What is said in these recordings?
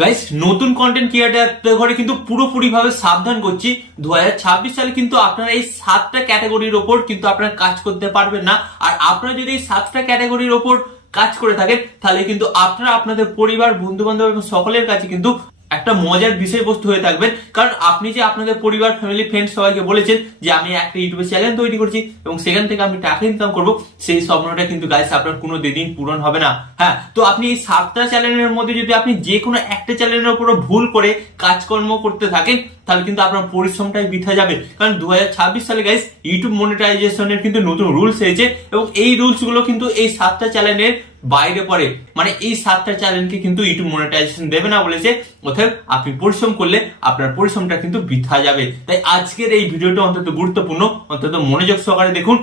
Guys, নতুন content ক্রিয়েটরদের ঘরে কিন্তু পুরোপুরি ভাবে সাবধান করছি। 2026 সালে কিন্তু আপনারা এই 7টা ক্যাটাগরির ওপর কিন্তু আপনারা কাজ করতে পারবেন না। আর আপনারা যদি এই 7টা ক্যাটাগরির ওপর কাজ করে থাকেন তাহলে কিন্তু আপনারা আপনাদের পরিবার, বন্ধু বান্ধব এবং সকলের কাছে কিন্তু একটা মজার বিষয়বস্তু হয়ে থাকবেন। কারণ আপনি যে আপনাদের পরিবার, ফ্যামিলি, ফ্রেন্ড সবাইকে বলেছেন যে আমি একটা ইউটিউবে চ্যানেল তৈরি করছি এবং সেখান থেকে আমি টাকা ইনকাম করবো, সেই স্বপ্নটা কিন্তু গাইস আপনার কোনো দিন পূরণ হবে না। হ্যাঁ, তো আপনি এই 7টা চ্যানেলের মধ্যে যদি আপনি যে কোনো একটা চ্যানেলের উপর ভুল করে কাজকর্ম করতে থাকেন তাহলে কিন্তু আপনার পরিশ্রমটাই বৃথা যাবে। কারণ 2026 সালে গাইস ইউটিউব মনিটাইজেশনের কিন্তু নতুন রুলস এসেছে এবং এই রুলস গুলো কিন্তু এই 7টা চ্যানেলের বাইরে পড়ে। মানে এই 7টা চ্যানেলকে কিন্তু ইউটিউব মনিটাইজেশন দেবে না বলেছে। অতএব আপনি পরিশ্রম করলে আপনার পরিশ্রমটা কিন্তু বৃথা যাবে। তাই আজকের এই ভিডিওটা অন্তত গুরুত্বপূর্ণ, অন্তত মনোযোগ সহকারে দেখুন।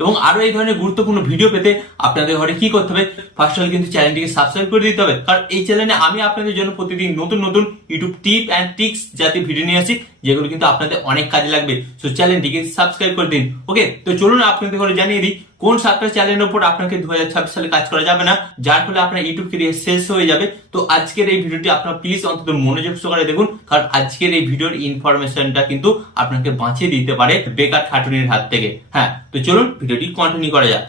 এবং আরো এই ধরনের গুরুত্বপূর্ণ ভিডিও পেতে আপনাদের ঘরে কি করতে হবে, ফার্স্ট অফ অল কিন্তু চ্যানেলটিকে সাবস্ক্রাইব করে দিতে হবে। কারণ এই চ্যানেলে আমি আপনাদের জন্য প্রতিদিন নতুন নতুন ইউটিউব টিপ অ্যান্ড ট্রিক্স জাতীয় ভিডিও নিয়ে আসি, যেগুলো কিন্তু আপনাদের অনেক কাজে লাগবে। সো চ্যানেলটিকে সাবস্ক্রাইব করে দিন। ওকে, তো চলুন আপনাদের ঘরে জানিয়ে দিই কোন 7টা চ্যানেলের উপর আপনাকে 2026 সালে কাজ করা যাবে না, যার ফলে আপনার ইউটিউব ক্যারিয়ার শেষ হয়ে যাবে। তো আজকের এই ভিডিওটি আপনারা প্লিজ অন্তত মনোযোগ সহকারে দেখুন, কারণ আজকের এই ভিডিওর ইনফরমেশনটা কিন্তু আপনাকে বাঁচিয়ে দিতে পারে বেকার খাটুনির হাত থেকে। হ্যাঁ, তো চলুন ভিডিওটি কন্টিনিউ করা যাক।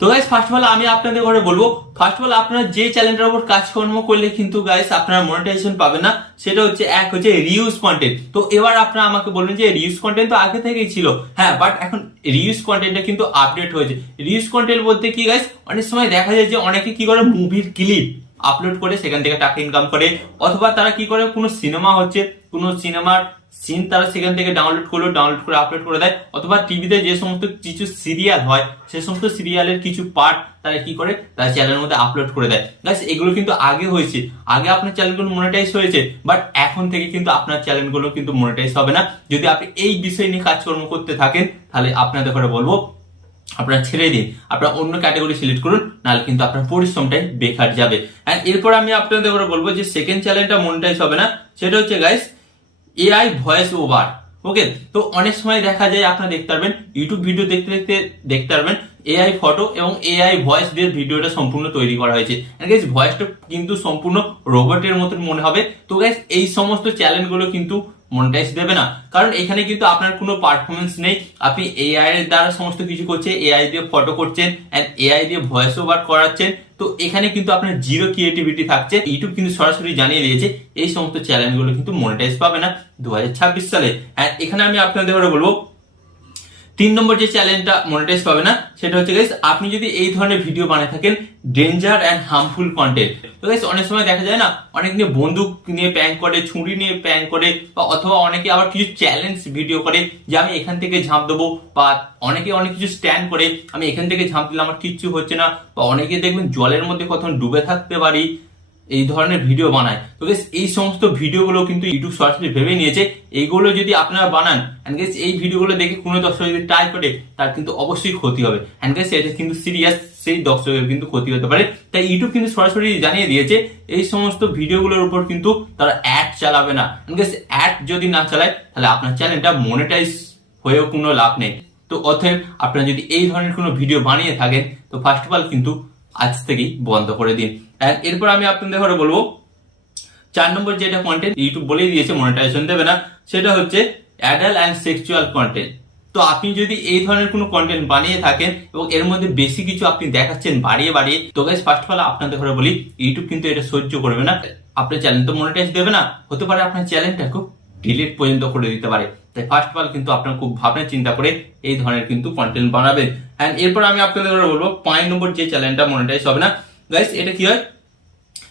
তো গাইস, ফার্স্ট অফ অল আমি আপনাদের ঘরে বলবো, ফার্স্ট অফ অল আপনারা যে চ্যানেলটার উপর কাজকর্ম করলে কিন্তু গাইস আপনারা মনিটাইজেশন পাবেন না, সেটা হচ্ছে এক হচ্ছে রিউজ কন্টেন্ট। তো এবার আপনারা আমাকে বলবেন যে রিউজ কন্টেন্ট তো আগে থেকেই ছিল। হ্যাঁ, বাট এখন রিউজ কন্টেন্টটা কিন্তু আপডেট হয়েছে। রিউজ কন্টেন্ট বলতে কি গাইস, অনেক সময় দেখা যায় যে অনেকে কি করে মুভির ক্লিপ আপলোড করে সেখান থেকে টাকা ইনকাম করে, অথবা তারা কি করে কোনো সিনেমা হচ্ছে, কোনো সিনেমার সিন তারা সেখান থেকে ডাউনলোড করে আপলোড করে দেয়, অথবা টিভিতে যে সমস্ত কিছু সিরিয়াল হয় সে সমস্ত সিরিয়ালের কিছু পার্ট তারা কি করে তারা চ্যানেলের মধ্যে আপলোড করে দেয়। গাইস, এগুলো কিন্তু আগে হয়েছে, আগে আপনার চ্যানেলগুলো মনিটাইজ হয়েছে, বাট এখন থেকে কিন্তু আপনার চ্যানেলগুলো কিন্তু মনিটাইজ হবে না। যদি আপনি এই বিষয় নিয়ে কাজকর্ম করতে থাকেন তাহলে আপনাদের ঘরে বলবো আপনারা ছেড়ে দিন, আপনারা অন্য ক্যাটাগরি সিলেক্ট করুন, নাহলে কিন্তু আপনার পরিশ্রমটাই বেকার যাবে। এন্ড এরপর আমি আপনাদের ঘরে বলবো যে সেকেন্ড চ্যানেলটা মনিটাইজ হবে না, সেটা হচ্ছে গাইস এআই ভয়েস ওভার। ওকে, তো অনেক সময় দেখা যায় আপনারা দেখতে পারবেন ইউটিউব ভিডিও দেখতে পারবেন এআই ফটো এবং এআই ভয়েস দিয়ে ভিডিওটা সম্পূর্ণ তৈরি করা হয়েছে। গাইস, ভয়েসটা কিন্তু সম্পূর্ণ রোবটের মতন মনে হবে। তো গাইস, এই সমস্ত চ্যানেলগুলো কিন্তু মনিটাইজ দেবে না, কারণ এখানে কিন্তু আপনার কোনো পারফরমেন্স নেই। আপনি এআই এর দ্বারা সমস্ত কিছু করছেন, এআই দিয়ে ফটো করছেন এন্ড এআই দিয়ে ভয়েস ওভার করাচ্ছেন। তো এখানে কিন্তু আপনার জিরো ক্রিয়েটিভিটি থাকছে। ইউটিউব কিন্তু সরাসরি জানিয়ে দিয়েছে এই সমস্ত চ্যানেলগুলো কিন্তু মনিটাইজ পাবে না 2026 সালে। এন্ড এখানে আমি আপনাদের বলবো 3 নম্বর যে চ্যানেলটা মনিটাইজ পাবে না সেটা হচ্ছে গাইস, আপনি যদি এই ধরনের ভিডিও বানিয়ে থাকেন ডেঞ্জার এন্ড হার্মফুল কন্টেন্ট। তো গাইস, অনেক সময় দেখা যায় না অনেক নিয়ে বন্দুক নিয়ে প্র্যাঙ্ক করে, ছুরি নিয়ে প্র্যাঙ্ক করে, বা অথবা অনেকে আবার কিছু চ্যালেঞ্জ ভিডিও করে যে আমি এখান থেকে ঝাঁপ দেবো, বা অনেকে অনেক কিছু স্ট্যান্ড করে আমি এখান থেকে ঝাঁপ দিলে আমার কিচ্ছু হচ্ছে না, বা অনেকে দেখবেন জলের মধ্যে কখন ডুবে থাকতে পারি, এই ধরনের ভিডিও বানায়। তো গাইস, এই সমস্ত ভিডিওগুলো কিন্তু ইউটিউব সরাসরি ভেবে নিয়েছে এইগুলো যদি আপনারা বানান, এন্ড গাইস এই ভিডিওগুলো দেখে কোনো দর্শক যদি ট্রাই করে তার কিন্তু অবশ্যই ক্ষতি হবে। এন্ড গাইস, এটা কিন্তু সিরিয়াস, সেই দর্শকের কিন্তু ক্ষতি হতে পারে। তাই ইউটিউব কিন্তু সরাসরি জানিয়ে দিয়েছে এই সমস্ত ভিডিওগুলোর উপর কিন্তু তারা অ্যাড চালাবে না। এন্ড গাইস, অ্যাড যদি না চালায় তাহলে আপনার চ্যানেলটা মনিটাইজ হয়েও কোনো লাভ নেই। তো অতএব আপনারা যদি এই ধরনের কোনো ভিডিও বানিয়ে থাকেন তো ফার্স্ট অফ অল কিন্তু আজ থেকেই বন্ধ করে দিন। এরপর আমি আপনাদের ঘরে বলবো 4 নম্বর যেটা কন্টেন্ট ইউটিউব বলেই দিয়েছে মনিটাইজেশন দেবে না, সেটা হচ্ছে অ্যাডাল্ট অ্যান্ড সেক্সুয়াল কন্টেন্ট। তো আপনি যদি এই ধরনের কোনো কন্টেন্ট বানিয়ে থাকেন এবং এর মধ্যে বেশি কিছু আপনি দেখাচ্ছেন বাড়িয়ে বাড়িয়ে, তো গাইস ফার্স্ট অফ অল আপনাদের ঘরে বলি ইউটিউব কিন্তু এটা সহ্য করবে না। আপনার চ্যানেল তো মনিটাইজ দেবে না, হতে পারে আপনার চ্যানেলটা খুব ডিলিট পর্যন্ত করে দিতে পারে। তাই ফার্স্ট অফ অল কিন্তু আপনার খুব ভাবনা চিন্তা করে এই ধরনের কিন্তু কন্টেন্ট বানাবেন। এন্ড এরপর আমি আপনাদের ঘরে বলবো 5 নম্বর যে চ্যানেলটা মনিটাইজ হবে না। গাইস, এটা কি হয়,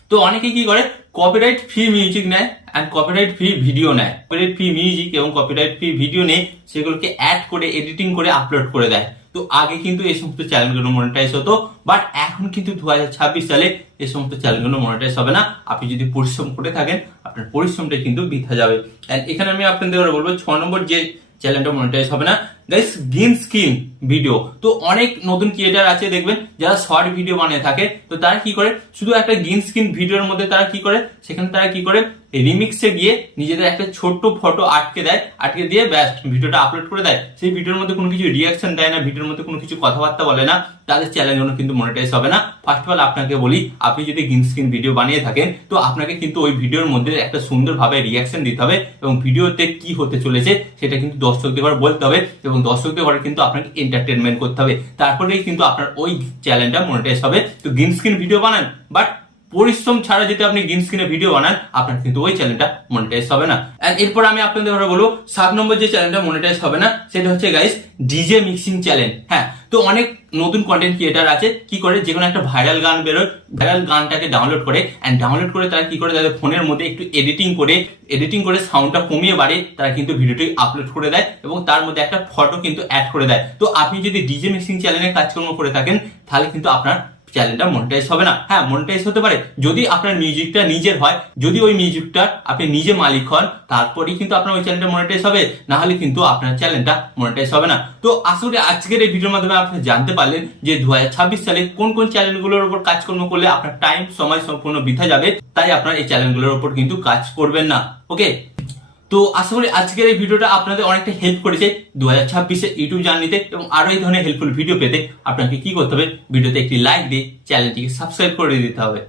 তো অনেকে কি করে কপিরাইট ফ্রি মিউজিক নেয় এন্ড কপিরাইট ফ্রি ভিডিও নেয়, কপিরাইট ফ্রি মিউজিক এবং কপিরাইট ফ্রি ভিডিও নিয়ে সেগুলোকে অ্যাড করে এডিটিং করে আপলোড করে দেয়। তো আগে কিন্তু এই সমস্ত চ্যানেলগুলো মনিটাইজ হতো, বাট এখন কিন্তু 2026 সালে এই সমস্ত চ্যানেলগুলো মনিটাইজ হবে না। আপনি যদি পরিশ্রম করে থাকেন আপনার পরিশ্রমটা কিন্তু বৃথা যাবে। এন্ড এখানে আমি আপনাদের বলবো 6 নম্বর যে চ্যানেলটা মনিটাইজ হবে না গাইস গ্রিন স্ক্রিন ভিডিও। তো অনেক নতুন ক্রিয়েটার আছে দেখবেন যারা শর্ট ভিডিও বানিয়ে থাকে, তো তারা কি করে শুধু একটা গ্রিন স্ক্রিন ভিডিওর মধ্যে তারা কি করে সেখানে তারা কি করে রিমিক্সে গিয়ে নিজেদের একটা ছোট্ট ফটো আটকে দেয়, আটকে দিয়ে ব্যাস ভিডিওটা আপলোড করে দেয়। সেই ভিডিওর মধ্যে কোনো কিছু রিয়াকশন দেয় না, ভিডিওর মধ্যে কোনো কিছু কথাবার্তা বলে না, তাদের চ্যানেলগুলো কিন্তু মনিটাইজ হবে না। ফার্স্ট অফ অল আপনাকে বলি, আপনি যদি গ্রিন স্ক্রিন ভিডিও বানিয়ে থাকেন তো আপনাকে কিন্তু ওই ভিডিওর মধ্যে একটা সুন্দরভাবে রিয়াকশন দিতে হবে এবং ভিডিওতে কি হতে চলেছে সেটা কিন্তু দর্শকদের ঘরে বলতে হবে এবং দর্শকদের ঘরে কিন্তু আপনাকে এন্টারটেনমেন্ট করতে হবে, তারপরেই কিন্তু আপনার ওই চ্যানেলটা মনিটাইজ হবে। তো গ্রিন স্ক্রিন ভিডিও বানান, বাট পরিশ্রম ছাড়া যদি আপনি গ্রিন স্ক্রিনে ভিডিও বানান আপনার কিন্তু ওই চ্যানেলটা মনিটাইজ হবে না। এন্ড এরপর আমি আপনাদের ঘরে বলবো 7 নম্বর যে চ্যানেলটা মনিটাইজ হবে না সেটা হচ্ছে গাইস ডিজে মিক্সিং চ্যানেল। হ্যাঁ, তো অনেক নতুন কন্টেন্ট ক্রিয়েটার আছে কি করে, যে কোনো একটা ভাইরাল গান বেরোয়, ভাইরাল গানটাকে ডাউনলোড করে ডাউনলোড করে তারা কি করে তাদের ফোনের মধ্যে একটু এডিটিং করে সাউন্ডটা কমিয়ে বাড়ে তারা কিন্তু ভিডিওটি আপলোড করে দেয় এবং তার মধ্যে একটা ফটো কিন্তু অ্যাড করে দেয়। তো আপনি যদি ডিজে মিক্সিং চ্যানেলে কাজকর্ম করে থাকেন তাহলে কিন্তু আপনার চ্যানেলটা মনিটাইজ হবে না। হ্যাঁ, মনিটাইজ হতে পারে যদি আপনার মিউজিকটা নিজের হয়, যদি ওই মিউজিকটা আপনি নিজে মালিক হন, তারপরেই কিন্তু আপনার ওই চ্যানেলটা মনিটাইজ হবে, না হলে কিন্তু আপনার চ্যানেলটা মনিটাইজ হবে না। তো আশা করি আজকের এই ভিডিওর মাধ্যমে আপনি জানতে পারলেন যে 2026 সালে কোন কোন চ্যানেলগুলোর উপর কাজকর্ম করলে আপনার টাইম সময় সম্পূর্ণ বৃথা যাবে, তাই আপনার এই চ্যানেলগুলোর উপর কিন্তু কাজ করবেন না। ওকে, তো আশা করি আজকের এই ভিডিওটা আপনাদের অনেকটা হেল্প করেছে 2026 ইউটিউব জার্নিতে, এবং আরো এই ধরনের হেল্পফুল ভিডিও পেতে আপনাকে কি করতে হবে, ভিডিওতে একটি লাইক দিয়ে চ্যানেলটিকে সাবস্ক্রাইব করে দিতে হবে।